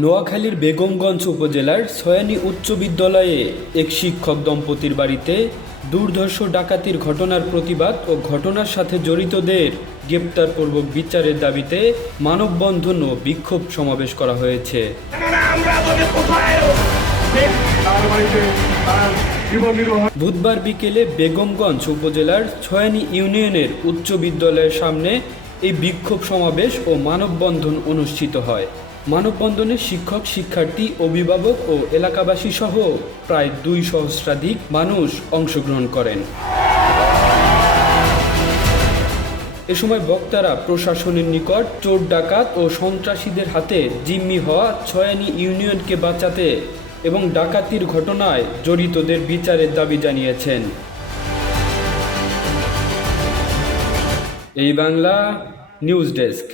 নোয়াখালীর বেগমগঞ্জ উপজেলার ছয়ানী উচ্চ বিদ্যালয়ে এক শিক্ষক দম্পতির বাড়িতে দুর্ধর্ষ ডাকাতির ঘটনার প্রতিবাদ ও ঘটনার সাথে জড়িতদের গ্রেপ্তারপূর্বক বিচারের দাবিতে মানববন্ধন ও বিক্ষোভ সমাবেশ করা হয়েছে। বুধবার বিকেলে বেগমগঞ্জ উপজেলার ছয়ানী ইউনিয়নের উচ্চ বিদ্যালয়ের সামনে এই বিক্ষোভ সমাবেশ ও মানববন্ধন অনুষ্ঠিত হয়। মানববন্ধনে শিক্ষক, শিক্ষার্থী, অভিভাবক ও এলাকাবাসী সহ প্রায় 2 সহস্রাধিক মানুষ অংশগ্রহণ করেন। এ সময় বক্তারা প্রশাসনের নিকট চোর, ডাকাত ও সন্ত্রাসীদের হাতে জিম্মি হওয়া ছয়ানী ইউনিয়নকে বাঁচাতে এবং ডাকাতির ঘটনায় জড়িতদের বিচারের দাবি জানিয়েছেন। এই বাংলা নিউজ ডেস্ক।